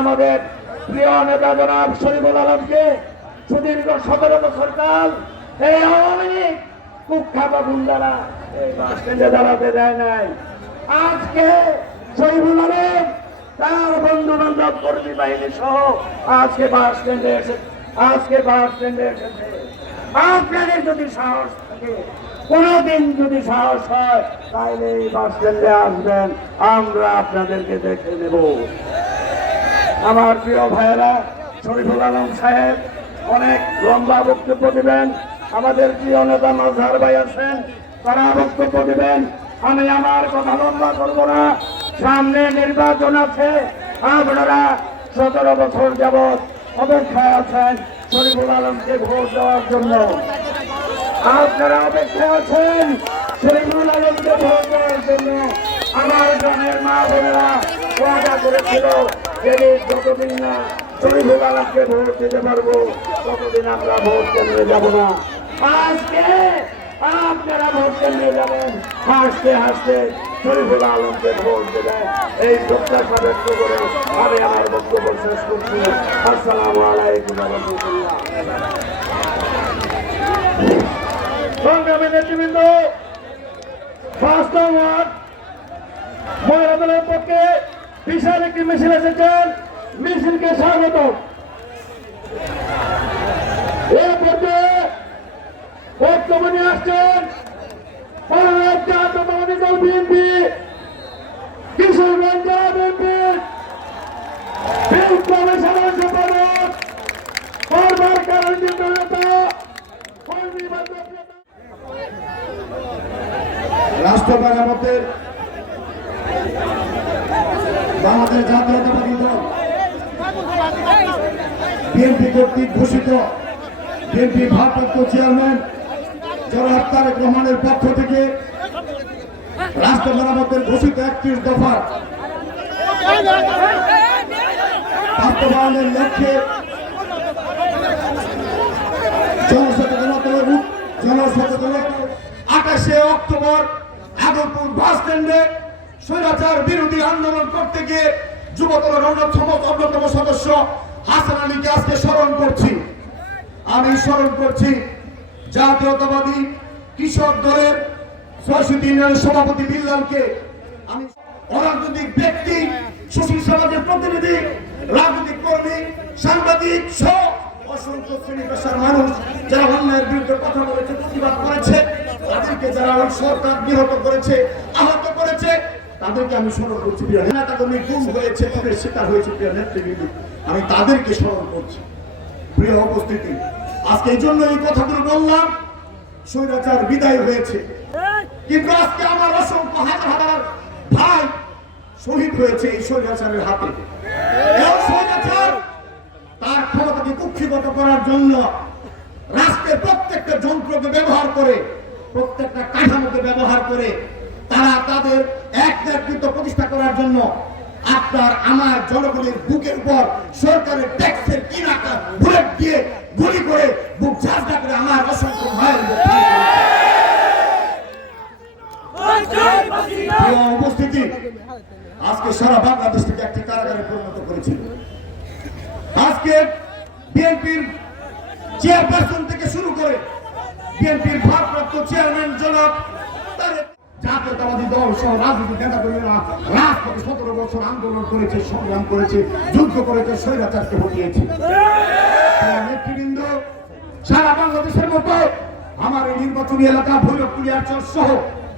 আমাদের প্রিয় নেতা জনাব শরীফুল আলমকে সুদীর্ঘ সতেরো বছর কাল এই আওয়ামী লীগ কুখ্যাত গুন্ডারা দাঁড়াতে দেয় নাই। আজকে শরীফুল আলম, তার বন্ধু বান্ধব কর্মী বাহিনী সহ আজকে বাস স্ট্যান্ডে এসে আজকে বাস স্ট্যান্ডে এসেছে। আপনাদের যদি সাহস থাকে কোনোদিন যদি সাহস হয় তাহলে এই বাস স্ট্যান্ডে আসবেন। আমরা আপনাদেরকে দেখে নেব। আমার প্রিয় ভাইয়েরা, শরীফুল আলম সাহেব, অনেক লম্বা বক্তব্য দিবেন। আমাদের প্রিয় নেতা মাজহার ভাই আছেন, তারা বক্তব্য দিবেন। আমি আমার কথা লম্বা করব না। সামনে নির্বাচন আছে। আপনারা সতেরো বছর যাবৎ অপেক্ষায় আছেন শরীফুল আলমকে ভোট দেওয়ার জন্য। আপনারা অপেক্ষায় আছেন আলমকে ভোট দেওয়ার জন্য। আমার গ্রামের মা বোনেরা ওয়াদা করেছিল যতদিন না শরীফুল আলমকে ভোট দিতে পারব, ততদিন আমরা ভোট কেন্দ্রে যাব না। আজকে আপনারা ভোট কেন্দ্রে যাবেন, হাসতে হাসতে শরীফুল আলমকে ভোট দেবেন। এই প্রত্যাশা ব্যক্ত করে আমি আমার বক্তব্য শেষ করছি। আসসালামু আলাইকুম রহমতুল্লাহ। সংগ্রামী নেতৃবৃন্দ, ফার্স্ট ওয়ার্ড মহিলাদের পক্ষে বিশাল একটি মিছিল এসেছেন মিছিলকে স্বাগত। এর পর্যায়ে বক্তব্য নিয়ে আসছেন জাতীয়তাবাদী দল বিএনপি, কিশোরগঞ্জ জেলা বিএনপি, বিপ্লবী সাধারণ সম্পাদক বারবার কারণ নেতা কর্মী বান্ধব নেতা রাষ্ট্র মেরামতের বাংলাদেশ জাতীয়তাবাদী দল, বিএনপি কর্তৃক ঘোষিত। বিএনপি ভারপ্রাপ্ত চেয়ারম্যান জনাব তারেক রহমানের পক্ষ থেকে রাষ্ট্র মেরামতের ঘোষিত একত্রিশ দফার বাস্তবায়নের লক্ষ্যে জনসচেতনতা জনসচেতনতা আঠাশে অক্টোবর আগরপুর বাস স্ট্যান্ডে স্বৈরাচার বিরোধী আন্দোলন করতে গিয়ে যুবদলের অন্যতম অন্যতম সদস্য হাসান আলীকে আজকে স্মরণ করছি। আমি স্মরণ করছি জাতীয়তাবাদী কৃষক দলের সরস্বতী ইউনিয়নের সভাপতি বিল্লালকে। আমি অরাজনৈতিক ব্যক্তি, সুশীল সমাজের প্রতিনিধি, রাজনৈতিক কর্মী, সাংবাদিক সহ অসংখ্য শ্রেণি পেশার মানুষ যারা অন্যায়ের বিরুদ্ধে কথা বলেছে, প্রতিবাদ করেছে। তাদেরকে যারা ওই সরকার নিহত করেছে, আহত করেছে, তাদেরকে আমি স্মরণ করছি প্রিয় নেতা কর্মী, গুম হয়েছে, খুনের শিকার হয়েছে প্রিয় নেতৃবৃন্দ। আমি তাদেরকে স্মরণ করছি। প্রিয় উপস্থিতি, আজকে এই জন্য এই কথাগুলো বললাম, স্বৈরাচার বিদায় হয়েছে। কিন্তু আজকে আমার অসংখ্য হাজার হাজার ভাই শহীদ হয়েছে এই স্বৈরাচারের হাতে। তার ক্ষমতাকে কুক্ষিগত করার জন্য রাষ্ট্রের প্রত্যেকটা যন্ত্রকে ব্যবহার করে প্রত্যেকটা কাঠামোকে ব্যবহার করে তারা তাদের এক নেতৃত্ব প্রতিষ্ঠা করার জন্য আপনার, আমার জনগণের বুকের উপর সরকারের ট্যাক্সের কিনাকা বুলেট দিয়ে গুলি করে বুক ঝাঁঝা করে আমার অসংখ্য ভাইয়ের উপর ঠাই করেছে। প্রিয় উপস্থিতি আজকে সারা বাংলাদেশ থেকে একটি কারাগারে পরিণত করেছিল আজকে বিএনপির চেয়ারপারসন থেকে শুরু করে বিএনপির ভারপ্রাপ্ত চেয়ারম্যান জনাব তারেক জাতীয়তাবাদী দল সহ রাজনৈতিক নেতা কর্মীরা রাজপথে সতেরো বছর আন্দোলন করেছে, সংগ্রাম করেছে, যুদ্ধ করেছে, স্বৈরাচারকে হটিয়েছে নেতৃবৃন্দ, সারা বাংলাদেশের মতো আমার এই নির্বাচনী এলাকা ভৈরবপুরিয়াচর সহ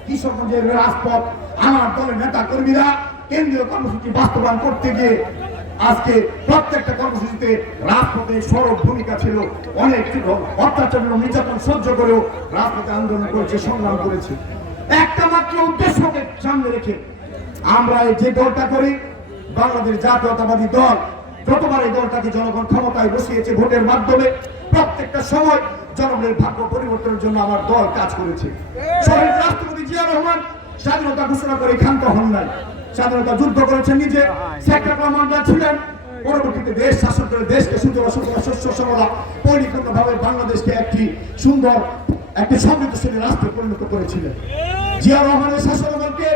কিশোরগঞ্জের রাজপথ, আমার দলের নেতা কর্মীরা কেন্দ্রীয় কর্মসূচি বাস্তবায়ন করতে গিয়ে আজকে প্রত্যেকটা কর্মসূচিতে রাজপথে সরব ভূমিকা ছিল। অনেক অত্যাচার এবং নির্যাতন সহ্য করেও রাজপথে আন্দোলন করেছে, সংগ্রাম করেছে। একটা মাত্র উদ্দেশ্যকে সামনে রেখে আমরা যে দলটা করি বাংলাদেশ জাতীয়তাবাদী দল যতবার এই দলটাকে জনগণ ক্ষমতায় বসিয়েছে ভোটের মাধ্যমে, প্রত্যেকটা সময় জনগণের ভাগ্য পরিবর্তনের জন্য আমার দল কাজ করেছে। শহীদ রাষ্ট্রপতি জিয়া রহমান স্বাধীনতা ঘোষণা করে ক্ষান্ত হন নাই। স্বাধীনতা যুদ্ধ করেছেন নিজে। সেক্টর কমান্ডার ছিলেন, পরবর্তীতে দেশ শাসন করে দেশকে সুন্দর সুন্দর শস্য সমলা পরিপূর্ণ ভাবে বাংলাদেশকে একটি সুন্দর, একটি সমৃদ্ধশালী রাষ্ট্রে পরিণত করেছিলেন। জিয়া রহমানের শাসনামলকে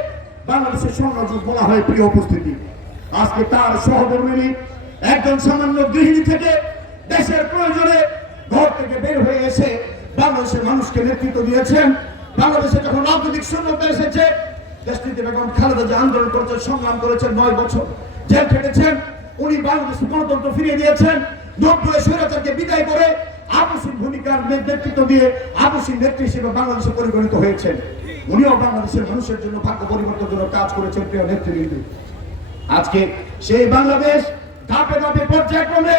বাংলাদেশের স্বর্ণযুগ বলা হয় প্রিয় উপস্থিতি। আজকে তার সহধর্মিনী একজন সামান্য গৃহিণী থেকে দেশের প্রয়োজনে ঘর থেকে বের হয়ে এসে বাংলাদেশের মানুষকে নেতৃত্ব দিয়েছেন। বাংলাদেশে যখন রাজনৈতিক শূন্যতা এসেছে, দেশটিতে বেগম খালেদা যে আন্দোলন করেছেন সংগ্রাম করেছেন নয় বছর। জেল খেটেছেন, উনি বাংলাদেশ গণতন্ত্র ফিরিয়ে দিয়েছেন। নব্বই স্বৈরাচারকে বিদায় করে আপসীন ভূমিকার নেতৃত্ব দিয়ে আপসীন নেত্রী হিসেবে বাংলাদেশে পরিগণিত হয়েছেন। উনিও বাংলাদেশের মানুষের জন্য ভাগ্য পরিবর্তনের জন্য কাজ করেছেন, প্রিয় নেতৃবৃন্দ। আজকে সেই বাংলাদেশ ধাপে ধাপে পর্যায়ক্রমে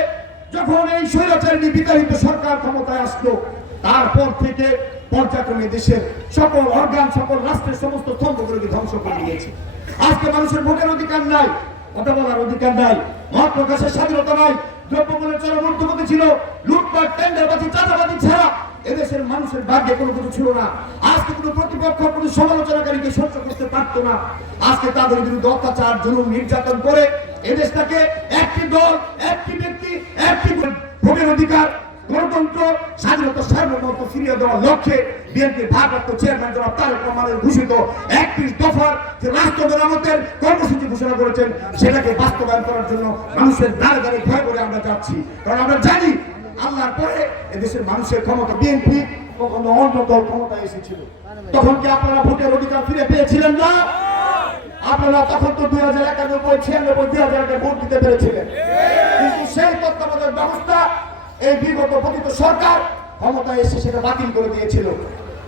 যখন এই স্বৈরাচারী বিতাড়িত সরকার ক্ষমতায় আসলো, তারপর থেকে পর্যায়ক্রমে দেশের সকল অর্গান সকল রাষ্ট্রের সমস্ত স্তম্ভগুলোকে ধ্বংস করে দিয়েছে। আজকে মানুষের ভোটের অধিকার নাই, কথা বলার অধিকার নাই, মত প্রকাশের স্বাধীনতা নাই, দ্রব্যমূল্যের চরম ছিল, লুটপাট, টেন্ডারবাজি, চাঁদাবাজি ছাড়া এদেশের মানুষের ভাগ্যে কোনো কিছু ছিল না। আজকে কোনো প্রতিপক্ষ, কোনো সমালোচনাকারীকে সহ্য করতে পারতো না। আজকে তাদের বিরুদ্ধে অত্যাচার, জুলুম, নির্যাতন করে এদেশটাকে একটি দল, একটি ব্যক্তি, একটি ভোটের অধিকার, গণতন্ত্র, স্বাধীনতা, সার্বভৌমত্ব ফিরিয়ে দেওয়ার লক্ষ্যে বিএনপির ভারপ্রাপ্ত চেয়ারম্যান জনাব তারেক রহমানের ঘোষিত একত্রিশ দফার যে রাষ্ট্র মেরামতের কর্মসূচি ঘোষণা করেছেন, সেটাকে বাস্তবায়ন করার জন্য মানুষের দ্বারে দ্বারে ভয় করে আমরা যাচ্ছি। কারণ আমরা জানি আল্লাহর পরে এদেশের মানুষের ক্ষমতা বিএনপি কখনো অন্য দল ক্ষমতায় এসেছিল। তখন কি আপনারা ভোটের অধিকার ফিরে পেয়েছিলেন না? আপনারা তখন তো দুই হাজার একানব্বই, ছিয়ানব্বই, দুই হাজার ভোট দিতে পেরেছিলেন। কিন্তু সেই তত্ত্বাবধায়ক ব্যবস্থা, এই বিগত পতিত সরকার ক্ষমতায় এসে সেটা বাতিল করে দিয়েছিল।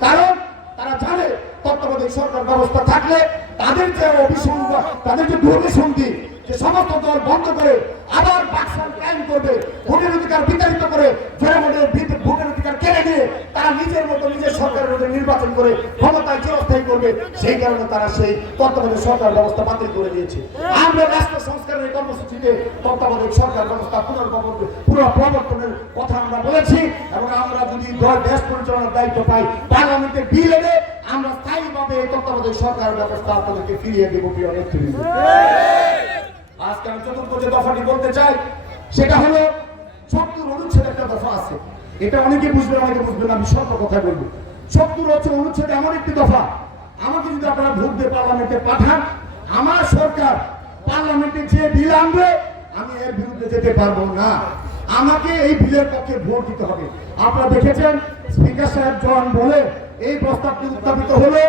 কারণ তারা জানে তত্ত্বাবধায়ক সরকার ব্যবস্থা থাকলে তাদের যে অভিসন্ধি তাদের যে দুর্বিসন্ধি সমস্ত দল বন্ধ করে আবার বাক্সাল কায়েম করবে, ভোটের অধিকার বিতাড়িত করে জনগণের ভোটের অধিকার কেড়ে নিয়ে তারা নিজের মতো নিজের সরকারের মধ্যে নির্বাচন করে ক্ষমতায় চিরস্থায়ী করবে। সেই কারণে তারা সেই তত্ত্বাবধায়ক সরকার ব্যবস্থা বাতিল করে দিয়েছে। আমরা রাষ্ট্র সংস্কারের কর্মসূচিতে তত্ত্বাবধায়ক সরকার ব্যবস্থা পুনর্বর্তন পুনঃপ্রবর্তনের কথা আমরা বলেছি এবং আমরা যদি দেশ পরিচালনার দায়িত্ব পাই পার্লামেন্টে বিল এনে আমরা স্থায়ীভাবে এই তত্ত্বাবধায়ক সরকার ব্যবস্থা আপনাদেরকে ফিরিয়ে দেবো প্রিয় নেতৃবৃন্দ। আজকে আমি চতুর্থ যে দফাটি বলতে চাই, সেটা হলো সত্তর অনুচ্ছেদ একটা দফা আছে। এটা অনেকে বুঝবে অনেকে বুঝবে না, আমি সত্য কথা বলব। সত্তর হচ্ছে অনুচ্ছেদ এমন একটি দফা। আমাকে যদি আপনারা ভোট দিয়ে পার্লামেন্টে পাঠান, আমার সরকার পার্লামেন্টে যে বিল আনবে, আমি এর বিরুদ্ধে যেতে পারব না। আমাকে এই বিলের পক্ষে ভোট দিতে হবে। আপনারা দেখেছেন, স্পিকার সাহেব জন বলে এই প্রস্তাবটি উত্থাপিত হলো।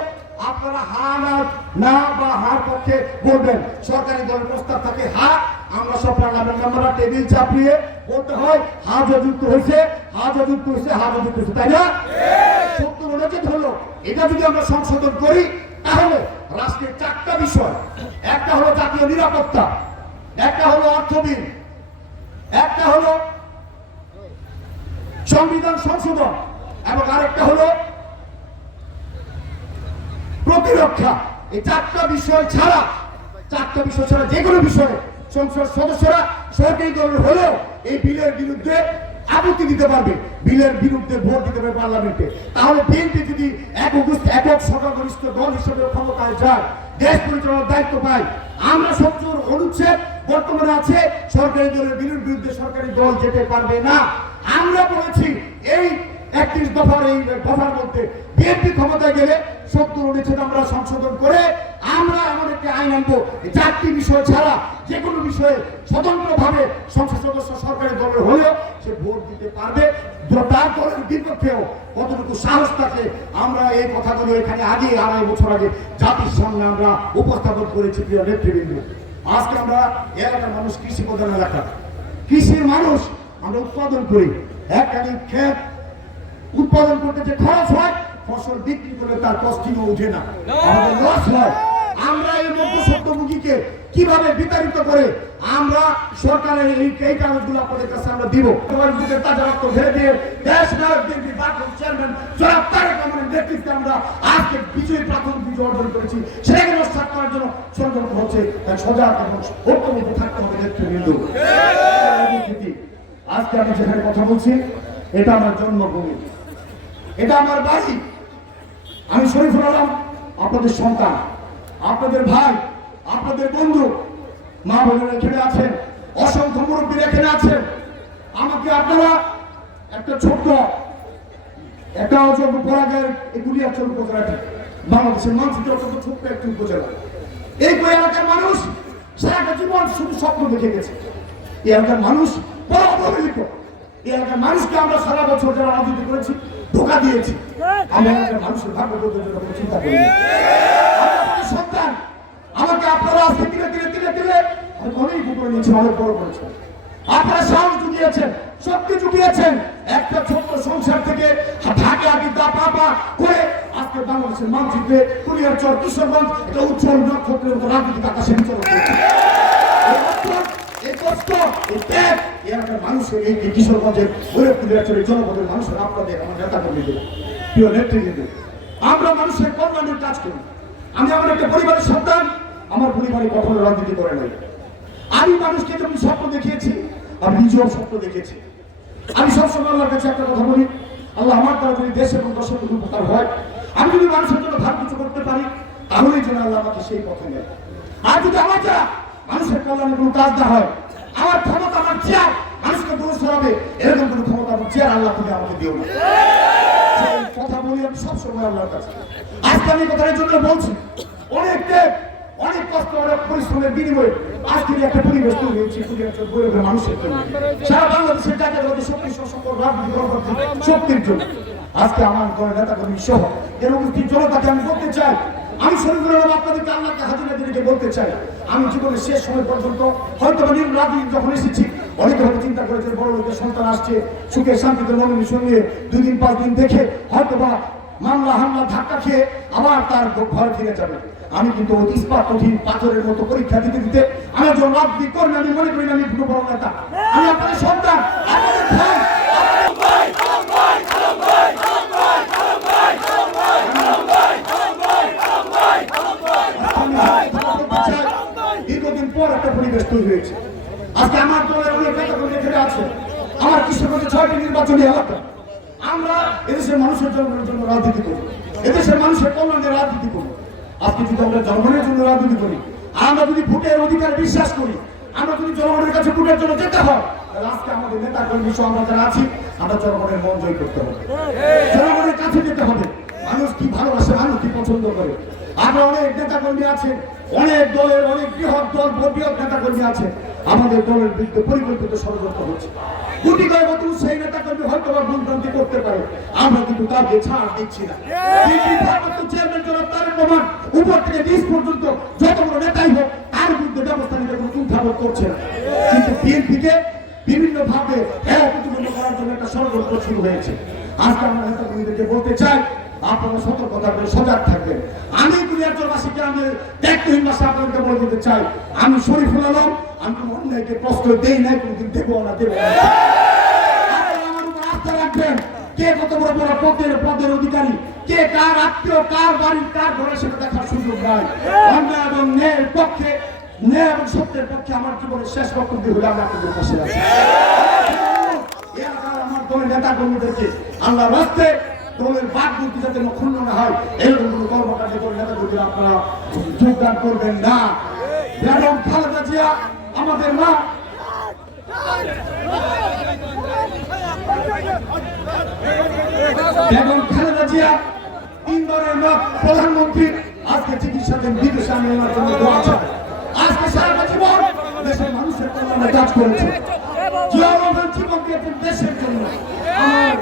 আপনারা হা না না বা হার পক্ষে বলবেন। সরকারি দলের প্রস্তাব থাকে, হা, আমরা সব পার্লামেন্ট মেম্বাররা টেবিল চাপিয়ে বলতে হয়, হা যুক্ত হয়েছে, হা যুক্ত হয়েছে, হা যুক্ত হয়েছে। তাই না? সত্য অনুচিত হলো, এটা যদি আমরা সংশোধন করি, তাহলে রাষ্ট্রের চারটা বিষয়। একটা হলো জাতীয় নিরাপত্তা, একটা হলো অর্থ বিল একটা হলো সংবিধান সংশোধন এবং আরেকটা হলো প্রতিরক্ষা এই চারটা বিষয় ছাড়া, চারটা বিষয় ছাড়া যে কোনো বিষয়ে সংসদ সদস্যরা সরকারি দলের হলেও এই বিলের বিরুদ্ধে আপত্তি দিতে পারবে। বিলের বিরুদ্ধে ভোট দিতে পারবে পার্লামেন্টে। তাহলে বিএনপি যদি একক একক সংখ্যাগরিষ্ঠ দল হিসেবে ক্ষমতায় যায়, দেশ পরিচালনার দায়িত্ব পায়। আমরা সত্তর অনুচ্ছেদ বর্তমানে আছে, সরকারি দলের বিরুদ্ধে সরকারি দল যেতে পারবে না। আমরা বলেছি, এই একত্রিশ দফার এই দফার মধ্যে বিএনপি ক্ষমতায় গেলে সত্তর অনুচ্ছেদ আমরা সংশোধন করে, আমরা এমন একটি আইন আনব। চারটি বিষয় ছাড়া যে কোনো বিষয়ে স্বতন্ত্রভাবে সংসদ সদস্য সরকারি দলের হলেও সে ভোট দিতে পারবে। তার দলের বিপক্ষেও কতটুকু সাহস থাকে আমরা এই কথাগুলো এখানে আগে আড়াই বছর আগে জাতির সামনে আমরা উপস্থাপন করেছি প্রিয় নেতৃবৃন্দ। আজকে আমরা এলাকার মানুষ, কৃষি প্রধান এলাকা। কৃষির মানুষ আমরা উৎপাদন করি। একখানি ক্ষেত উৎপাদন করতে যে খরচ হয় ফসল বিক্রি করলে তার কস্টিংও উঠে না। আমাদের লস হয়। আমরা এই মধ্যসত্ত্বভোগীকে কীভাবে বিতাড়িত করে আমরা সরকারের এই এই কাগজগুলো আপনাদের কাছে আমরা দিব। তোমার বুকের তাজা রক্ত ঢেলে দিয়ে দেশ নায়ক বিএনপি বাকল চেয়ারম্যান জনাব তারেক রহমানের নেতৃত্বে আমরা আজকে বিজয়ী প্রাথমিক বিজয় অর্জন করেছি। সেটাকে করার জন্য ষড়যন্ত্র হচ্ছে তাই সজাগ এবং ঐক্যবদ্ধ থাকতে হবে নেতৃবৃন্দ। আজকে আমি যেখানে কথা বলছি এটা আমার জন্মভূমি। এটা আমার বাড়ি। আমি শরীফুল আলম আপনাদের সন্তান, আপনাদের ভাই, আপনাদের বন্ধু, মা বোনেরা এখানে আছেন, অসংখ্য মুরব্বীরা এখানে আছেন। আমাকে আপনারা একটা ছোট্ট, একটা অযোগ্য পরাগের গুলিয়াচল উপজেলাটা বাংলাদেশের মানচিত্র অত্যন্ত ছোট্ট একটি উপজেলা। এই এলাকার মানুষ সারাটা জীবন শুধু স্বপ্ন দেখে গেছে। এই এলাকার মানুষ বড় অবহেলিত। এই এলাকার মানুষকে আমরা সারা বছর যারা রাজনীতি করেছি ধোকা দিয়েছি। আমরা এলাকার মানুষের ভাগ্য কোনো চিন্তা করি সন্তান। আমাকে আপনারা আজকে দিলে দিলে দিলে আমি অনেক উপরে নিয়েছেন অনেক বড় করেছেন। আপনারা সাহস জুগিয়েছেন শক্তি জুগিয়েছেন। একটা ছোট্ট সংসার থেকে ঢাকে আগে দা পাপা করে আজকে বাংলাদেশের মানচিত্রে কুলিয়ার চর কিশোরগঞ্জ একটা উজ্জ্বল নক্ষত্রের মতো রাজনৈতিক আকাশে বিচরণ করছে কষ্ট, এই ত্যাগ এলাকার মানুষের এই কিশোরগঞ্জের চরের জনপদের মানুষের আপনাদের আমার নেতা কর্মীদের প্রিয় নেতৃত্বদের আমরা মানুষের কল্যাণের কাজ করি। আমি আমার একটা পরিবারের সন্তান, আমার পরিবারে কখনো রাজনীতি করে নাই। আমি মানুষকে যখন স্বপ্ন দেখিয়েছি, আমি নিজেও স্বপ্ন দেখেছি আমি সবসময় আল্লাহর কাছে একটা কথা বলি, আল্লাহ আমার দ্বারা যদি দেশ এবং দশের উপকার হয়, আমি যদি মানুষের জন্য ভাগ কিছু করতে পারি, তাহলেই যেন আল্লাহ আমাকে সেই পথে নেয়। আর যদি আমার দ্বারা মানুষের কল্যাণে কোনো কাজ না হয় আমার ক্ষমতা আমার চেয়ার মানুষকে দূর সরাবে এরকম কোনো ক্ষমতা আমার চেয়ার আল্লাহ তুমি আমাকে দিও না। কথা বলি আমি সবসময় আল্লাহর কাছে। আজকে আমি এই কথাটার জন্য বলছি অনেক ত্যাগ, অনেক কষ্ট অনেক পরিশ্রমের বিনিময়ে আজকের একটা পরিবেশ তৈরি হয়েছে কুড়ি বছর গরিবের মানুষের জন্য। সারা বাংলাদেশের জায়গায় রয়েছে শক্তি সশক্ত শক্তির জন্য। আজকে আমার দলের নেতা কর্মী সহ এর উপস্থিত জনতাকে আমি বলতে চাই আমি শরীফুল আলম আপনাদেরকে আল্লাহকে হাজিরা দিদিকে বলতে চাই। আমি জীবনের শেষ সময় পর্যন্ত হয়তো নির্ম রাজনীতি যখন এসেছি, অনেকে হয়তো চিন্তা করেছে বড় লোকের সন্তান আসছে, সুখে শান্তিতে মনোনী সঙ্গে দুই দিন পাঁচ দিন দেখে হয়তো বা মামলা, হামলা, ধাক্কা খেয়ে আবার তার ঘর ফিরে যাবে। আমি কিন্তু অতি ইস্পাত, কঠিন পাথরের মতো পরীক্ষা দিতে দিতে আমি একজন রাজনীতি কর্মী, আমি মনে করি আমি কোনো বড় নেতা আমি আপনাদের সন্তান, আপনাদের ভাই দীর্ঘদিন পর একটা পরিবেশ হয়েছে। আজকে আমার দলের অনেক নেতা এখানে আছে। আমার কৃষ্ণগঞ্জে ছয়টি নির্বাচনী এলাকা। আমরা এদেশের মানুষের জন্মের জন্য রাজনীতি করি এদেশের মানুষের কল্যাণে রাজনীতি করি আজকে যদি আমরা জনগণের জন্য রাজনীতি করি, আমরা যদি ভোটের অধিকার বিশ্বাস করি, আমরা যদি জনগণের কাছে ভোটের জন্য যেতে হয়, তাহলে আজকে আমাদের নেতা কর্মী আমরা যারা আছি, আমরা জনগণের মন জয় করতে হবে। জনগণের কাছে যেতে হবে। মানুষ কি ভালোবাসে, মানুষ কি পছন্দ করে? আমরা অনেক নেতা কর্মী আছেন। অনেক দলের অনেক বৃহৎ দল, বৃহৎ নেতা কর্মী আছে। আমাদের দলের বিরুদ্ধে পরিকল্পিত ষড়যন্ত্র হচ্ছে। মতো সেই হয়তো বা ভুলভ্রান্তি করতে পারে। আমরা কিন্তু তাকে ছাড় দিচ্ছি না। চেয়ারম্যান জনাব রহমান উপর থেকে নিচ পর্যন্ত যত বড় নেতাই হোক, তার বিরুদ্ধে ব্যবস্থা নিতে কোনো করছে না। কিন্তু বিএনপিকে বিভিন্ন ভাবে হ্যাঁ করার জন্য একটা ষড়যন্ত্র শুরু হয়েছে। আজকে আমরা বলতে চাই আপনারা সতর্ক থাকবেন সজাগ থাকবেন। আমি দুনিয়ারবাসীকে আমি ত্যাগহীন ভাষা আপনাদেরকে বলে দিতে চাই, আমি শরীফুল আলম, আমি কোনো অন্যায়কে প্রশ্রয় দেই নাই, কোনদিন দেবো না দেবো না। আমার উপর আস্থা রাখবেন। কে কত বড় বড় পদের পদের অধিকারী, কে কার আত্মীয়, কার বাড়ির, কার ঘরে সেটা দেখার সুযোগ নাই। অন্যায় এবং ন্যায়ের পক্ষে, ন্যায় এবং সত্যের পক্ষে আমার জীবনের শেষ বক্তব্য হলে আমি আপনাদের পাশে আছি আমার দলের নেতা কর্মীদেরকে আল্লাহ রাস্তে দলের বাদ বুদ্ধি যাতে ক্ষুণ্ণ না হয়, এরকম কোনো কর্মকাণ্ডে নেতা কর্মীরা আপনারা যোগদান করবেন না। ম্যাডাম খালেদা জিয়া, আমাদের মা। বেগম খালেদা জিয়া তিনবারের মা, প্রধানমন্ত্রী। আজকে চিকিৎসাধীন বিদেশে আমি ওনার জন্য দোয়া আজকে সারা জীবন দেশের মানুষের কল্যাণে কাজ করেছে। জীবন দিয়েছেন দেশের জন্য আমার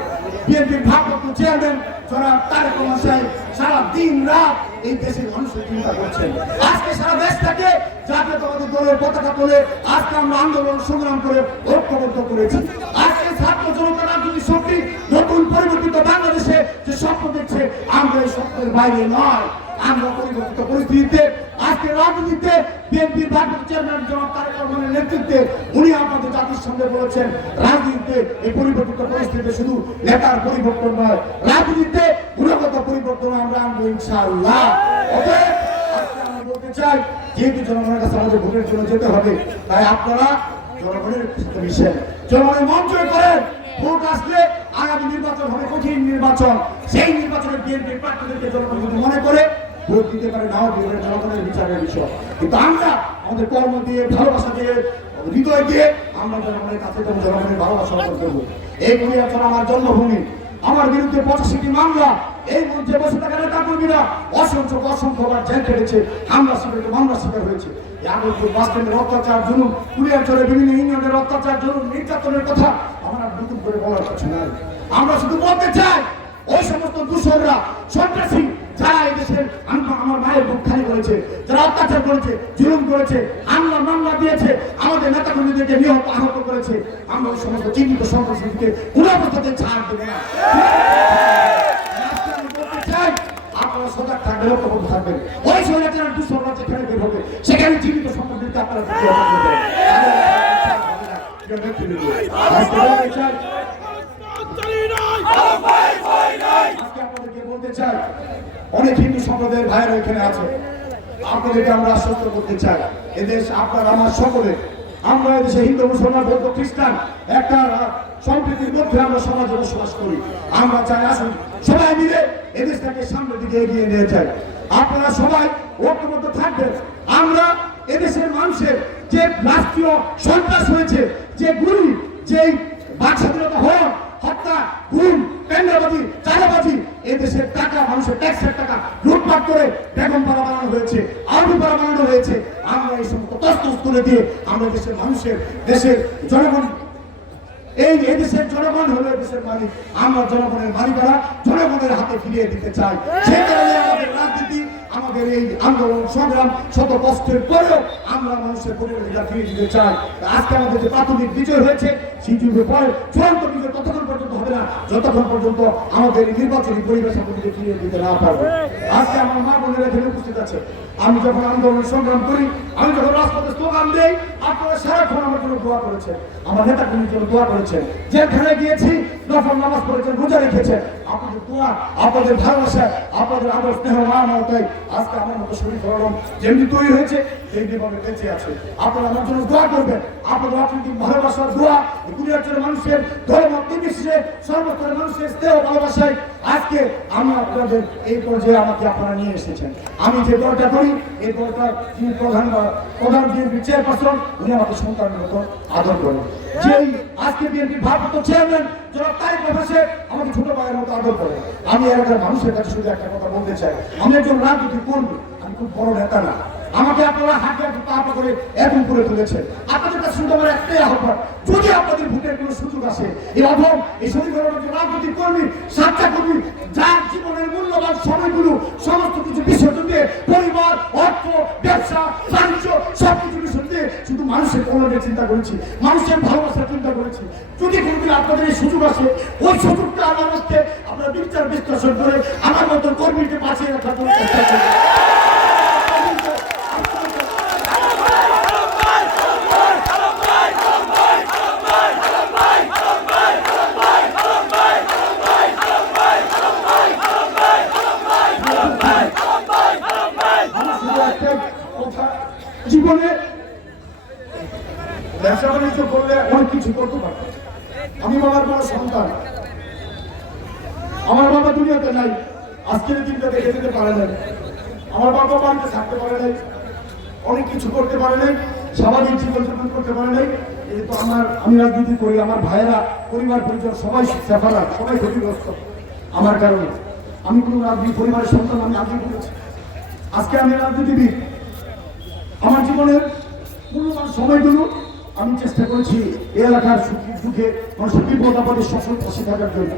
বিএনপির ভারপ্রাপ্ত চেয়ারম্যান জনাব তারেক রহমান সাহেব সারা দিন রাত এই দেশের মানুষের চিন্তা করছেন। আজকে সারা দেশ থেকে জাতীয়তাবাদী দলের পতাকা তোলে আজকে আমরা আন্দোলন সংগ্রাম করে ঐক্যবদ্ধ করেছি। আজকে ছাত্র জনতা রাজনৈতিক শক্তি নতুন পরিবর্তিত বাংলাদেশে যে স্বপ্ন দেখছে, আমরা এই স্বপ্নের বাইরে নয়। আমরা রাজনীতিতে নেতৃত্বে উনি আমাদের জাতির সঙ্গে বলেছেন, রাজনীতিতে এই পরিবর্তিত শুধু নেতার পরিবর্তন নয়, রাজনীতিতে পরিবর্তন আমরা বলতে চাই, যেহেতু জনগণের কাছে ভোটের জন্য যেতে হবে, তাই আপনারা জনগণের মিশেন। জনগণের মন করেন, ভোট আসলে আগামী নির্বাচন হবে কঠিন নির্বাচন। সেই নির্বাচনে বিএনপির প্রার্থীদেরকে জনগণ মনে করে ভোট দিতে পারে নাও দিতে পারে জনগণের বিচারের বিষয়। কিন্তু আমরা আমাদের কর্ম দিয়ে, ভালোবাসা দিয়ে হৃদয় দিয়ে আমরা জনগণের কাছে যাব জনগণের ভালোবাসা অর্জন করব। এই বুনিয়াদ আমার জন্মভূমি। আমার বিরুদ্ধে পঁচাশিটি মামলা। এই মঞ্চে বসে থাকা নেতা কর্মীরা অসংখ্য অসংখ্যবার জেল কেটেছে হামলা শিকার মামলা শিকার হয়েছে। এই আগরপুর বাস স্ট্যান্ডের অত্যাচার, জুলুম কুলিয়ারচরে বিভিন্ন ইউনিয়নের অত্যাচার, জুলুম, নির্যাতনের কথা আমরা নতুন করে বলার কিছু নাই। আমরা শুধু বলতে চাই, ওই সমস্ত দূষণরা সন্ত্রাসী দেশের আমার আমার মায়ের বুক খালি করেছে যারা অত্যাচার করেছে, জুলুম করেছে, হামলা, মামলা দিয়েছে, আমাদের নেতা কর্মীদেরকে নিহত আহত করেছে। আমরা ওই সমস্ত চিহ্নিত সন্ত্রাসীকে কোনো অবস্থাতে ছাড় দেবো সেখানে আপনাদেরকে বলতে চাই অনেক হিন্দু সম্প্রদায়ের ভাইয়েরা এখানে আছে। আপনাদেরকে আমরা আশ্বস্ত করতে চাই। এদেশ, আপনার, আমার সকলে আমরা এদেশে হিন্দু, মুসলমান, বৌদ্ধ, খ্রিস্টান একটা সম্প্রীতির মধ্যে আমরা সমাজে বসবাস করি। আমরা চাই আসুন সবাই মিলে এদেশটাকে সামনের দিকে এগিয়ে নিয়ে যাই। আপনারা সবাই ঐক্যবদ্ধ থাকবেন। আমরা এদেশের মানুষের যে রাষ্ট্রীয় সন্ত্রাস হয়েছে, যে গুলি, যেই বাক স্বাধীনতা হত্যা, গুম পেন্ডাবাজি চাঁদাবাজি এই দেশের টাকা, মানুষের ট্যাক্সের টাকা লুটপাট করে বেগম পাড়া বানানো হয়েছে আলু পাড়া বানানো হয়েছে। আমরা এই সমস্ত তস্তস তুলে দিয়ে আমরা দেশের মানুষের, দেশের জনগণ এই এদেশের দেশের জনগণ হলো এদেশের দেশের মালিক। আমরা জনগণের মালিকারা জনগণের হাতে ফিরিয়ে দিতে চাই। সে কারণে আমাদের রাজনীতি আমাদের এই আন্দোলন, সংগ্রাম শত কষ্টের পরেও আমরা মানুষের পরিবেশটা ফিরিয়ে দিতে চাই। আজকে আমাদের যে প্রাথমিক বিজয় হয়েছে, সেই যুগের পরে চূড়ান্ত বিজয় ততক্ষণ পর্যন্ত হবে না, যতক্ষণ পর্যন্ত আমাদের নির্বাচনী পরিবেশ আমাদেরকে ফিরিয়ে দিতে না পারবে। আজকে আমার মা বোনেরা এখানে উপস্থিত আছে। আমি যখন আন্দোলন সংগ্রাম করি, আমি যখন রাজপথে স্লোগান দেই, আপনারা সারাক্ষণ আমার জন্য দোয়া করেছেন। আমার নেতা কর্মীর জন্য দোয়া করেছেন। যেখানে গিয়েছি, নফল নামাজ পড়েছেন রোজা রেখেছেন আপনাদের দোয়া, আপনাদের ভালোবাসা, আপনাদের আদর, স্নেহ মা মমতাই আজকে আমার মতো শরীর হরম যেমনি তৈরি হয়েছে, তেমনি ভাবে বেঁচে আছে। আপনারা আমার জন্য দোয়া করবেন। আপনাদের অর্থনৈতিক ভালোবাসার দোয়া, এই কুড়িয়ার মানুষের ধর্ম নির্বিশেষে সর্বস্তরের মানুষের স্নেহ, ভালোবাসায় আজকে আমি আপনাদের এই পর্যায়ে আমাকে আপনারা নিয়ে এসেছেন। আমি যে দলটা করি, এই দলটার যিনি প্রধান প্রধান বিএনপি চেয়ারপারসন, উনি আমাকে সন্তানের মতো আদর করেন। যেই আজকে বিএনপি ভারপ্রাপ্ত চেয়ারম্যান যারা তাই প্রফেসে আমাকে ছোট ভাইয়ের মতো আদর করে আমি এলাকার মানুষের কাছে শুধু একটা কথা বলতে চাই। আমি একজন রাজনীতি কর্মী, আমি খুব বড় নেতা না। আমাকে আপনারা হাতে পা করে এখন করে তুলেছেন আপনাদের কাছে শুধু আমার একটাই আহ্বান, যদি আপনাদের ভোটের কোনো সুযোগ আসে, এই অধম, এই শরীরের রাজনৈতিক কর্মী সাতটা কর্মী যার জীবনের মূল্যবান সময়গুলো, সমস্ত কিছু বিসর্জন দিয়ে পরিবার, অর্থ, ব্যবসা, বাণিজ্য সব কিছু বিসর্জন দিয়ে শুধু মানুষের কল্যাণের চিন্তা করেছি, মানুষের ভালোবাসার চিন্তা করেছি। যদি কোনোদিন আপনাদের এই সুযোগ আসে, ওই সুযোগটা আমার মধ্যে আপনারা বিচার বিশ্লেষণ করে আমার মতো কর্মীকে বাঁচিয়ে রাখার জন্য চেষ্টা করবেন। ব্যবসা করলে অনেক কিছু করতে পারবে আমি বাবার বড় সন্তান। আমার বাবা দুনিয়াতে নাই। আজকের দিনটা দেখে যেতে পারে নাই। আমার বাবা বাড়িতে থাকতে পারে নাই। অনেক কিছু করতে পারে নাই। সামাজিক জীবন যাপন করতে পারে নাই। তো আমার, আমি রাজনীতি করি, আমার ভাইয়েরা, পরিবার, পরিজন, সবাই সেফারা সবাই ক্ষতিগ্রস্ত। আমার কারণে। আমি কোনো রাজনীতি, পরিবারের সন্তান আমি আগে করেছি। আজকে আমি রাজনীতিবিদ। আমার জীবনের মূল্যবান সময়গুলো আমি চেষ্টা করেছি এই এলাকার সুখী দুঃখে বিপদ আপদে সফল পাশে থাকার জন্য।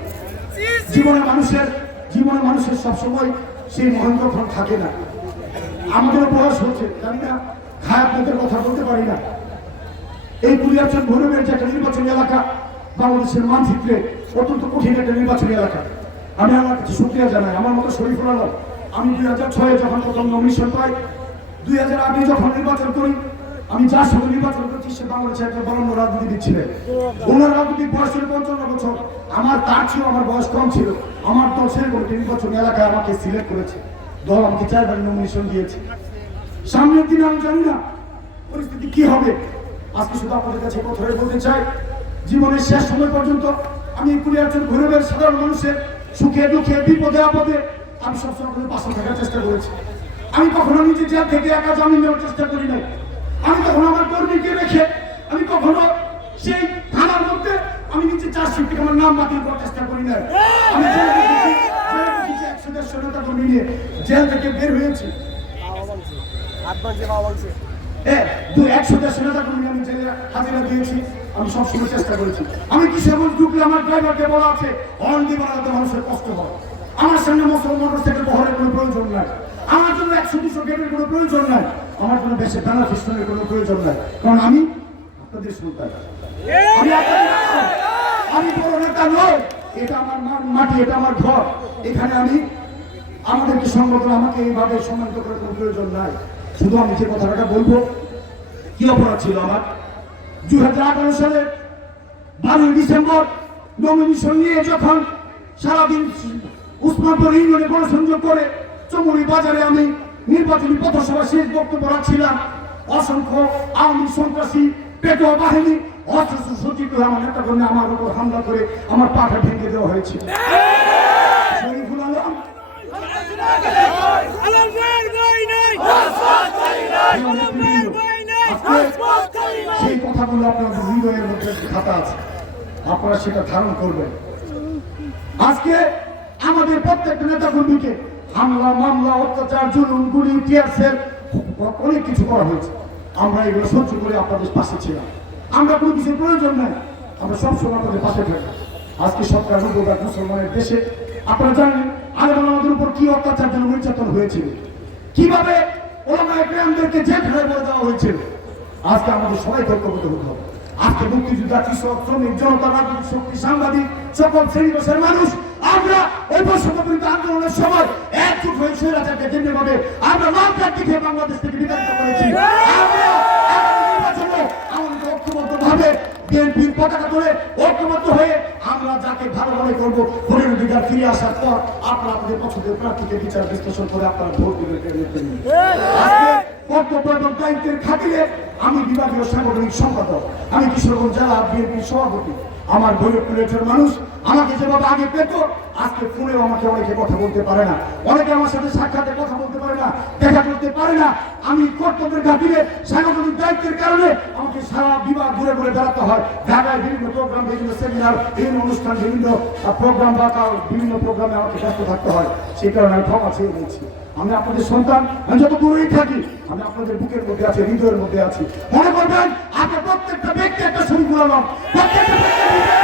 জীবনে মানুষের জীবনে মানুষের সবসময় সেই মহেন্দ্রক্ষণ থাকে না। আমাদের বয়স হচ্ছে, জানি না খায় আপনাদের কথা বলতে পারি না। এই কুলিয়াচন ভৈরবের যে একটা নির্বাচনী এলাকা বাংলাদেশের মানচিত্রে অত্যন্ত কঠিন একটা নির্বাচনী এলাকা। আমি আমার কাছে শুক্রিয়া জানাই। আমার মতো শরীফুল আলম, আমি দুই হাজার ছয়ে যখন প্রথম নমিশন পাই, দুই হাজার আটে যখন নির্বাচন করি আমি যার সঙ্গে নির্বাচন করছি, সে বাংলাদেশের একটা বরণ্য রাজনীতিবিদ ছিলেন ওনার রাজনৈতিক বয়স ছিল পঞ্চান্ন বছর। আমার তার ছিল, আমার বয়স কম ছিল। আমার দল সেরকম নির্বাচনী এলাকায় আমাকে সিলেক্ট করেছে। দল আমাকে চারবার নমিনেশন দিয়েছে। সামনের দিনে আমি জানি না পরিস্থিতি কি হবে। আজকে শুধু আপনাদের কাছে কথা হয়ে বলতে চাই। জীবনের শেষ সময় পর্যন্ত আমি কুড়িয়াচন ঘুরবের সাধারণ মানুষের সুখে, দুঃখে, বিপদে, আপদে। আমি সবসময় পাশে থাকার চেষ্টা করেছি। আমি কখনো নিজে জেল থেকে একা জামিন নেওয়ার চেষ্টা করি নাই। আমি কখনো আমার কর্মীকে রেখে আমি কখনো সেই থানার মধ্যে আমি নিজে চার্জশিট থেকে আমার নাম বাতিল করার চেষ্টা করি নাই। আমি একশো দেড়শো নেতা কর্মী নিয়ে জেল থেকে বের হয়েছি। একশো আমি দিয়েছি। আমি চেষ্টা করেছি। আমি ঢুকলে আমার বলা আছে অন দিব না মানুষের আমার সামনে প্রয়োজন নাই। আমার জন্য একশো দুশো গেটের কোনো প্রয়োজন নাই। আমার জন্য দেশে টানা খ্রিস্টানের কোনো প্রয়োজন নাই। কারণ আমি আপনাদের সন্তান আমি আমি বড় নেতা নই। এটা আমার মাটি, এটা আমার ঘর। এখানে আমি আমাদেরকে সংগঠন আমাকে এইভাবে সম্মানিত করার কোনো প্রয়োজন নাই। শুধু আমি যে কথাটা বলব, কি অপরাধ ছিল আমার? দুই হাজার আঠারো সালে বারোই ডিসেম্বর নমিনেশন নিয়ে যখন সারাদিন উসমানপুর ইউনিয়নে গণসংযোগ করে চমুরি বাজারে আমি নির্বাচনী পথসভা শেষ বক্তব্য রাখছিলাম। অসংখ্য আওয়ামী সন্ত্রাসী পেটোয়া বাহিনী, অস্ত্র হয়ে আমার নেতাকর্মী আমার উপর হামলা করে আমার পাটা ভেঙে দেওয়া হয়েছে। সেই কথাগুলো আপনাদের হৃদয়ের মধ্যে খাতা আছে। আপনারা সেটা ধারণ করবেন। আজকে আমাদের প্রত্যেকটা নেতা কর্মীকে হামলা, মামলা, অত্যাচার, জুলুম, গুলি টিয়ারসেল অনেক কিছু করা হয়েছে। আমরা এগুলো সহ্য করে আপনাদের পাশে ছিলাম। আমরা কোনো কিছু প্রয়োজন নাই। আমরা সবসময় আপনাদের পাশে থাকি। আজকে সরকার রূপকার মুসলমানের দেশে, আপনারা জানেন আগে আমাদের উপর কি অত্যাচার জন্য নির্যাতন হয়েছিল? কীভাবে ওলামায় গ্রামদেরকে জেলখানায় বলে দেওয়া হয়েছিল? আজকে আমাদের সবাই ঐক্যবদ্ধ হতে হবে। আজকে মুক্তিযোদ্ধা, কৃষক, শ্রমিক, জনতা, রাজনৈতিক শক্তি, সাংবাদিক, সকল শ্রেণি মানুষ আমরা বৈষম্যবিরোধী আন্দোলনের সময় একজুট হয়ে স্বৈরাচারকে আমরা বাংলাদেশ থেকে করেছি। যাকে ভালো করব, ভোটের অধিকার আসার পর বিচার করে আমি বিভাগীয় সাংগঠনিক সম্পাদক, আমি কিশোরগঞ্জ জেলা বিএনপির সভাপতি। আমার বৈরপুরের মানুষ আমাকে যেভাবে আগে পেত, আজকে ফোনেও আমাকে অনেকে কথা বলতে পারে না। অনেকে আমার সাথে সাক্ষাতে কথা বলতে পারে না, দেখা করতে পারে না। আমি কর্তব্যের খাতিরে সাংগঠনিক দায়িত্বের কারণে আমাকে সারা বিভাগ ঘুরে ঘুরে বেড়াতে হয়। ঢাকায় বিভিন্ন প্রোগ্রাম বিভিন্ন সেমিনার বিভিন্ন অনুষ্ঠান, বিভিন্ন প্রোগ্রাম বা বিভিন্ন প্রোগ্রামে আমাকে ব্যস্ত থাকতে হয়। সেই কারণে আমি ক্ষমা চেয়ে নিয়েছি। আমি আপনাদের সন্তান, আমি যত দূরেই থাকি, আমি আপনাদের বুকের মধ্যে আছি, হৃদয়ের মধ্যে আছি। মনে করবেন আপনার প্রত্যেকটা ব্যক্তি একটা তুলালাম প্রত্যেকটা ব্যক্তি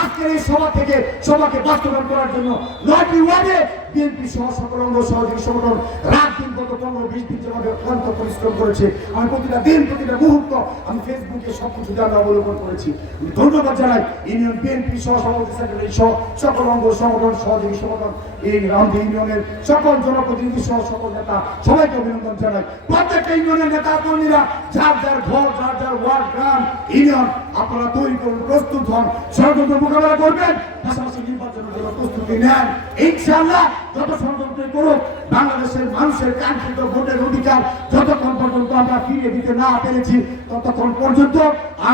আজকের এই সভা থেকে সভাকে বাস্তবায়ন করার জন্য নয়টি ওয়ার্ডে বিএনপি সহ সকল অঙ্গ সহযোগী সংগঠন রাত দিন গত পনেরো, বিশ দিন যেভাবে অক্লান্ত পরিশ্রম করেছে। আমি প্রতিটা দিন, প্রতিটা মুহূর্ত আমি ফেসবুকে সব কিছু জানা অবলম্বন করেছি। আমি ধন্যবাদ জানাই ইউনিয়ন বিএনপি সহ সভাপতি সেক্রেটারি সহ সকল অঙ্গ সংগঠন, সহযোগী সংগঠন, এই রামদি ইউনিয়নের সকল জনপ্রতিনিধি সহ সকল নেতা, সবাইকে অভিনন্দন জানাই। প্রত্যেকটা ইউনিয়নের নেতা, কর্মীরা, যার যার ঘর, যার যার ওয়ার্ড, গ্রাম, ইউনিয়ন, আপনারা তৈরি করুন, প্রস্তুত হন। ষড়যন্ত্র মোকাবেলা করবেন, পাশাপাশি নির্বাচনের জন্য প্রস্তুতি নেন। ইনশাআল্লাহ যত ষড়যন্ত্র করুক, বাংলাদেশের মানুষের কাঙ্ক্ষিত ভোটের অধিকার যতক্ষণ পর্যন্ত আমরা ফিরিয়ে দিতে না পেরেছি, ততক্ষণ পর্যন্ত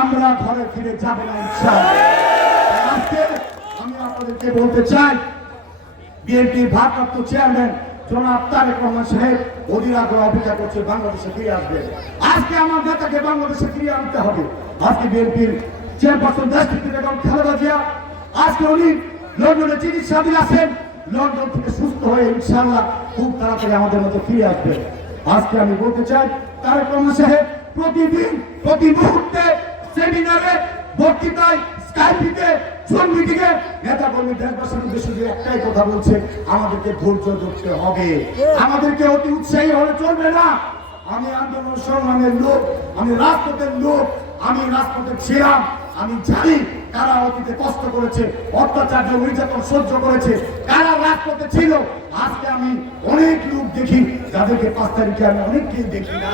আমরা ঘরে ফিরে যাব না, ইনশাআল্লাহ। আজকে আমি আপনাদেরকে বলতে চাই, বিএনপির ভারপ্রাপ্ত চেয়ারম্যান জনাব তারেক রহমান সাহেব অধীর আগ্রহ অপেক্ষা করছে, বাংলাদেশে ফিরে আসবে। আজকে আমার নেতাকে বাংলাদেশে ফিরিয়ে আনতে হবে। আজকে বিএনপির চেয়ারপারসন বেগম খালেদা জিয়া, আজকে উনি লন্ডনে চিকিৎসাধীন আছেন, লন্ডন থেকে সুস্থ হয়ে ইনশাআল্লাহ খুব তাড়াতাড়ি আমাদের মধ্যে ফিরে আসবে আজকে আমি বলতে চাই, তারেক রহমান সাহেব প্রতিদিন, প্রতি মুহূর্তে সেমিনারে বক্তৃতায় স্কাইপিতে জুম মিটিংয়ে নেতা কর্মী দেশবাসীর উদ্দেশ্যে একটাই কথা বলছে, আমাদেরকে ধৈর্য ধরতে হবে। আমাদেরকে অতি উৎসাহী হলে চলবে না। আমি আন্দোলন সংগ্রামের লোক, আমি রাজপথের লোক, আমি রাজপথে ছিলাম। আমি জানি কারা অতীতে কষ্ট করেছে, অত্যাচার নির্যাতন সহ্য করেছে, কারা রাজপথে ছিল। আজকে আমি অনেক লোক দেখি, যাদেরকে পাঁচ তারিখে আমি অনেককেই দেখি না।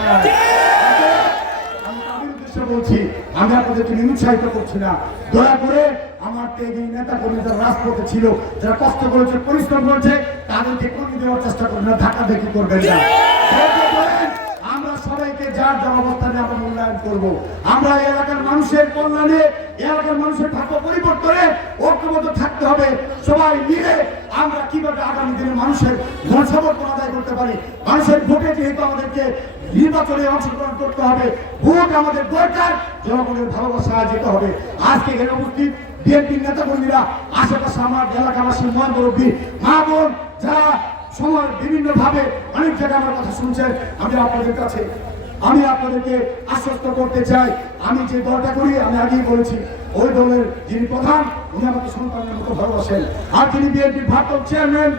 বলছি, আমি আপনাদেরকে নিরুৎসাহিত করছি না। দয়া করে আমার ত্যাগী নেতা কর্মী যারা রাজপথে ছিল, যারা কষ্ট করেছে, পরিশ্রম করেছে, তাদেরকে কর্মী দেওয়ার চেষ্টা করবেন না, ধাক্কা দেখি করবেন না। যার যার অবস্থানে আমরা মূল্যায়ন করব। আমরা এলাকার মানুষের কল্যাণে এলাকার মানুষের ভাগ্য পরিবর্তনে ঐক্যবদ্ধ থাকতে হবে। সবাই মিলে আমরা কীভাবে আগামী দিনে মানুষের সমর্থন আদায় করতে পারি? মানুষের ভোটে যেহেতু আমাদেরকে নির্বাচনে অংশগ্রহণ করতে হবে, ভোট আমাদের দরকার, জনগণের ভালোবাসা যেতে হবে। আজকে এখানে উপস্থিত বিএনপির নেতা কর্মীরা আশেপাশে আমার এলাকাবাসী মহানবী মা বোন, যারা সময় বিভিন্ন ভাবে অনেক জায়গায় আমার কথা শুনছেন, আমি আপনাদের কাছে আমি আপনাদেরকে আশ্বস্ত করতে চাই। আমি যে দলটা করি, আমি আগেই বলেছি, ওই দলের যিনি প্রধান, উনি আমাকে সন্তানের মতো ভালোবাসেন। আর যিনি বিএনপির ভারপ্রাপ্ত চেয়ারম্যান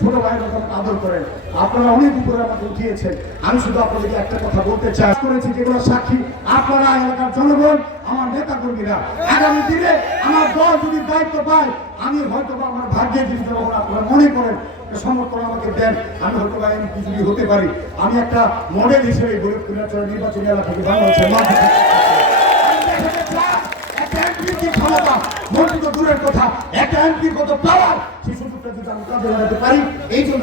ছোট ভাইয়ের আমাকে আদর করেন। আপনারা অনেক উপরে আমাকে উঠিয়েছেন। আমি শুধু আপনাদেরকে একটা কথা বলতে চাই। করেছি যেগুলো সাক্ষী আপনারা এলাকার জনগণ, আমার নেতা কর্মীরা আগামী দিনে আমার দল যদি দায়িত্ব পায়, আমি হয়তো আমার ভাগ্যে যদি আপনারা মনে করেন। সমর্থন আমাকে দেন, আমি যদি হতে পারি। আমি একটা মডেল হিসেবে গরিব নির্বাচনী এলাকাকে বাংলাদেশের কি ক্ষমতা? তো দূরের কথা। কত পাওয়ার সেই পারি, এই জন্য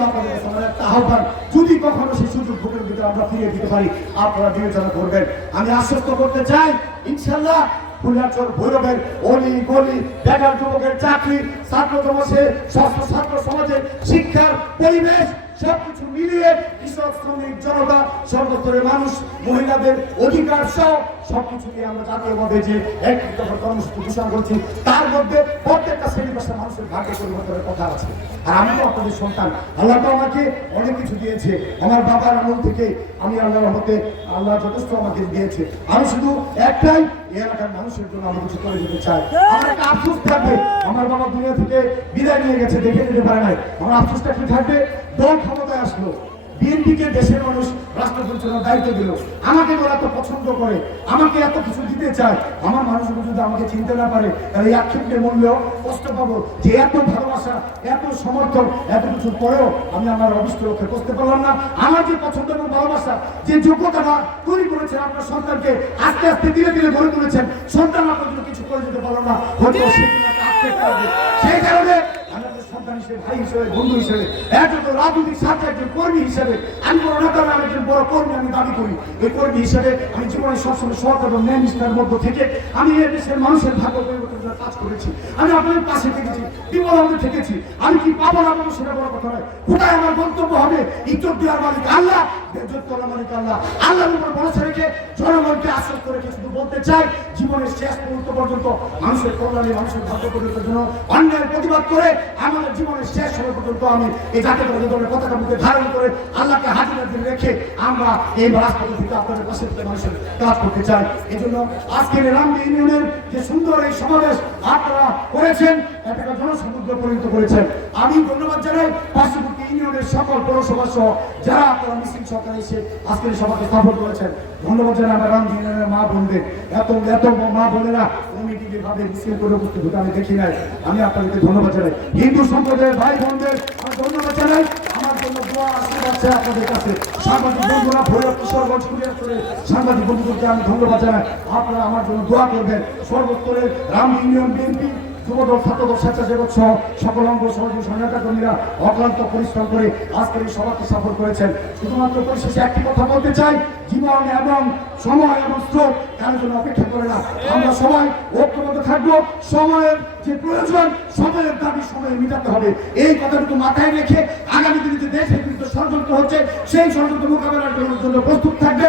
একটা আহ্বান। যদি কখনো সেই সুযোগ ভোগের ভিতরে আমরা ফিরিয়ে দিতে পারি, আপনারা বিবেচনা করবেন। আমি আশ্বস্ত করতে চাই ইনশাল্লাহ ফুলাচর ভৈরবের অলি গলি বেকার যুবকের চাকরি ছাত্র সমাজে ছাত্র সমাজের শিক্ষার পরিবেশ। সবকিছু মিলিয়ে কৃষক, শ্রমিক, জনতা, সর্বস্তরের মানুষ, মহিলাদের অধিকার সহ নিয়ে আমরা জাতীয়ভাবে যে একটি কর্মসূচি ঘোষণা করছি, তার মধ্যে প্রত্যেকটা শ্রেণি পেশা মানুষের ভাগ্য পরিবর্তনের কথা আছে। আর আমিও আপনাদের সন্তান। আল্লাহ তো আমাকে অনেক কিছু দিয়েছে। আমার বাবার আমল থেকে আমি আল্লাহর রহমতে আল্লাহ যথেষ্ট আমাকে দিয়েছে। আমি শুধু একটাই এলাকার মানুষের জন্য আমি কিছু করে দিতে চাই। আমার আফসোস থাকবে। আমার বাবা দুনিয়া থেকে বিদায় নিয়ে গেছে, দেখে নিতে পারে নাই। আমার আফসোসটা কি থাকবে? দল ক্ষমতায় আসলো। বিএনপিকে দেশের মানুষ রাষ্ট্র পরিচালনার দায়িত্ব দিল। আমাকে ওরা এত পছন্দ করে, আমাকে এত কিছু দিতে চায়। আমার মানুষগুলো যদি আমাকে চিনতে না পারে, তাহলে এই আক্ষেপকে মূল্যেও কষ্ট পাবো যে এত ভালোবাসা, এত সমর্থন, এত কিছু পরেও আমি আমার অভিষ্ট লক্ষ্যে করতে পারলাম না। আমার যে পছন্দ এবং ভালোবাসা, যে যোগ্যতাটা তৈরি করেছেন আপনার সন্তানকে, আস্তে আস্তে ধীরে ধীরে গড়ে তুলেছেন। সন্তান আপনার জন্য কিছু করে দিতে পারলাম না। হয়তো সেদিন সেই কারণে হিসেবে হিসেবে আমি আমি করি। এই হিসেবে সবসময় সরকার এবং ন্যায় নিষ্ঠার মধ্য থেকে আমি এই দেশের মানুষের ভাগ্য পরিবর্তনের কাজ করেছি। আমি আপনাদের পাশে থেকেছি, বিপদ আমাদের থেকেছি। আমি কি পাবো না পাবো সেটা বড় কথা নয়। কোথায় আমার গন্তব্য হবে? ইজ্জত দেওয়ার মালিক আল্লাহ বেজত করার মালিক আল্লাহ। আল্লাহর উপর ভরসা রেখে জনগণকে আশ্বাস করে শুধু বলতে চাই। জীবনের শেষ মুহূর্ত পর্যন্ত মানুষের কল্যাণে, মানুষের ভাগ্য পরিবর্তনের জন্য অন্যায় প্রতিবাদ করে আমাদের জীবনের শেষ সময় পর্যন্ত আমি এই জাতীয় দলের পতাকা মুখে ধারণ করে আল্লাহকে হাজির নাজির রেখে আমরা এই থেকে আপনাদের পাশে মানুষের কাজ করতে চাই। এই জন্য আজকের রামদি ইউনিয়নের যে সুন্দর এই সমাবেশ আপনারা করেছেন এটাকে জনসমুদ্র পরিণত করেছেন। আমি ধন্যবাদ জানাই পার্শ্ববর্তী ইউনিয়নের সকল পৌরসভা সহ যারা আপনারা মিছিল সরকার এসে আজকের সভাকে সফল করেছেন। ধন্যবাদ জানাই আমার ইউনিয়নের মা বোনদের। এত এত মা বোনেরা ভাবে মিছিল করে উপস্থিত আমি দেখি নাই। আমি আপনাদেরকে ধন্যবাদ জানাই। হিন্দু সম্প্রদায়ের ভাই বোনদের ধন্যবাদ জানাই। সাংবাদিক বন্ধুরা, ভৈরব আমি ধন্যবাদ জানাই। আপনারা আমার জন্য দোয়া করবেন। সর্বোত্তরের রাম ইউনিয়ন বিএনপি যুবদল, ছাত্রদল, স্বেচ্ছাসেবক সহ সকল অঙ্গ সহযোগী সহায়তা কর্মীরা অক্লান্ত পরিশ্রম করে আজকের এই সভাকে সফল করেছেন। শুধুমাত্র পরিশেষে একটি কথা বলতে চাই, জীবন এবং সময় এবং স্রোত কারোর জন্য অপেক্ষা করে না। আমরা সবাই ঐক্যবদ্ধ থাকব, সময়ের যে প্রয়োজন, সময়ের দাবি সময়ে মেটাতে হবে। এই কথাটুকু মাথায় রেখে আগামী দিনে যে দেশের বিরুদ্ধে ষড়যন্ত্র হচ্ছে, সেই ষড়যন্ত্র মোকাবেলার জন্য প্রস্তুত থাকবেন।